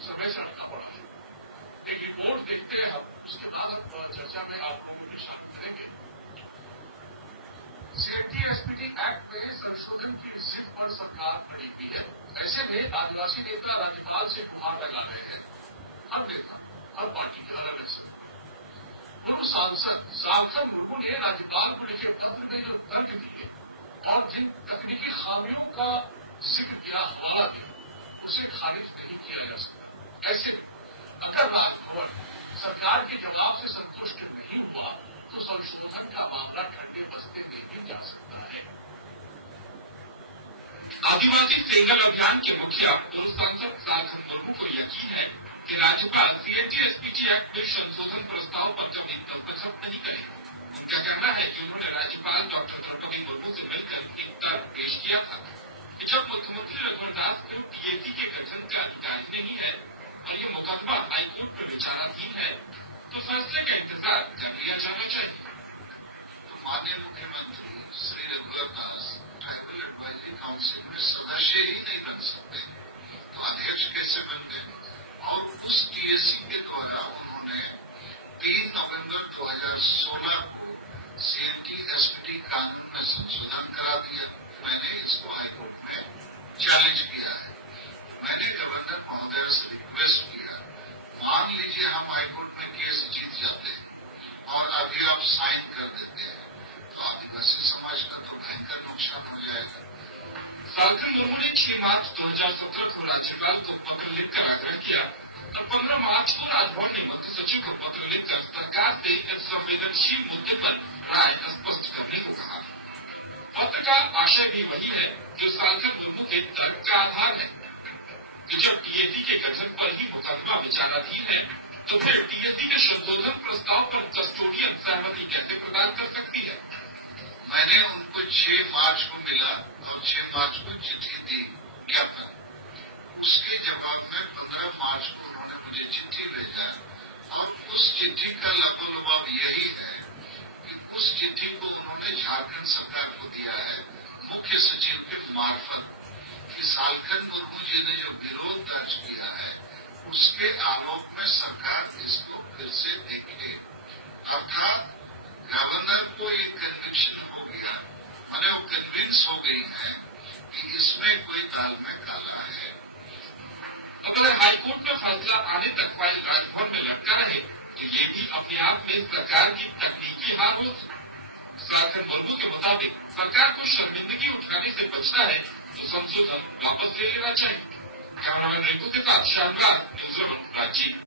समय से रखना पड़ा है। एक रिपोर्ट देखते हैं हम, उसके बाद हम चर्चा में आप लोगों को शामिल करेंगे। सीएटी एसपीटी एक्ट में संशोधन की जिद पर सरकार अड़ी हुई है। ऐसे में आदिवासी नेता राज्यपाल से गुहार लगा रहे हैं। हर नेता, हर पार्टी के अलग अलग पूर्व सांसद सालखन मुर्मू ने राज्यपाल को लिखे पत्र में जो तर्क दिए और जिन तकनीकी खामियों का जिक्र किया, हवाला दिया, उसे खारिज नहीं किया जा सकता। ऐसे में अगर राजभवन सरकार के जवाब से संतुष्ट नहीं हुआ तो संशोधन का मामला ठंडे बस्ते में भी जा सकता है। आदिवासी सेंगल अभियान के मुखिया पूर्व सांसद सालखन मुर्मू को यकीन है कि राज्यपाल सीएटी एसपीटी एक्ट में संशोधन प्रस्ताव पर कभी दस्तखत नहीं करेंगे। उनका कहना है कि उन्होंने राज्यपाल डॉक्टर द्रौपदी मुर्मू से मिलकर एक तर्क पेश किया था कि जब मुख्यमंत्री रघुवर दास को टीएसी के गठन का अधिकार नहीं है और ये मुकदमा हाईकोर्ट में विचाराधीन है तो फैसले का इंतजार कर लिया जाना चाहिए। तो माननीय मुख्यमंत्री श्री रघुवर दास ट्राइबल एडवाइजरी काउंसिल में सदस्य ही नहीं बन सकते, तो अध्यक्ष कैसे बन गए? और उस टीएसी के द्वारा उन्होंने 3 नवंबर 2016 को सीएटी एसपीटी कानून में संशोधन करा दिया। मैंने इसको हाईकोर्ट में चैलेंज किया है। मैंने गवर्नर महोदय से रिक्वेस्ट किया, मान लीजिए हम हाईकोर्ट में केस जीत जाते हैं और अभी आप साइन कर देते हैं तो आदिवासी समाज का तो भयंकर नुकसान हो जाएगा। सालखन मुर्मू ने 6 मार्च 2017 को राज्यपाल को पत्र लिखकर आग्रह किया और 15 मार्च को राजभवन ने मुख्य सचिव को पत्र लिखकर सरकार से इस संवेदनशील मुद्दे पर राय स्पष्ट करने को कहा। पत्र का आशय भी वही है जो सालखन मुर्मू के तर्क का आधार है कि जब टीएसी के गठन पर ही मुकदमा विचाराधीन है तो फिर टीएसी के संशोधन प्रस्ताव पर कस्टोडियन सहमति कैसे प्रदान कर सकती है। मैंने उनको 6 मार्च को मिला और 6 मार्च को चिट्ठी दी ज्ञापन। उसके जवाब में 15 मार्च को उन्होंने मुझे चिट्ठी भेजा और उस चिट्ठी का लबोलबाब यही है कि उस चिट्ठी को उन्होंने झारखंड सरकार को दिया है मुख्य सचिव के मार्फत कि सालखन मुर्मू जी ने जो विरोध दर्ज किया है उसके आलोक में सरकार इसको फिर से देखे। अर्थात गवर्नर को एक कन्विक्शन हो गया, मैंने वो कन्विंस हो गई है कि इसमें कोई ताल में काला है। अगर हाईकोर्ट का फैसला आने तक फाइल राजभवन में लटका रहे तो ये भी अपने आप में सरकार की तकनीकी हार हो। सालखन मुर्मू के मुताबिक सरकार को शर्मिंदगी उठाने से बचना है तो संशोधन वापस ले लेना चाहिए। कैमरामैन रिंकू के साथ शानदार न्यूज़ 11 रांची।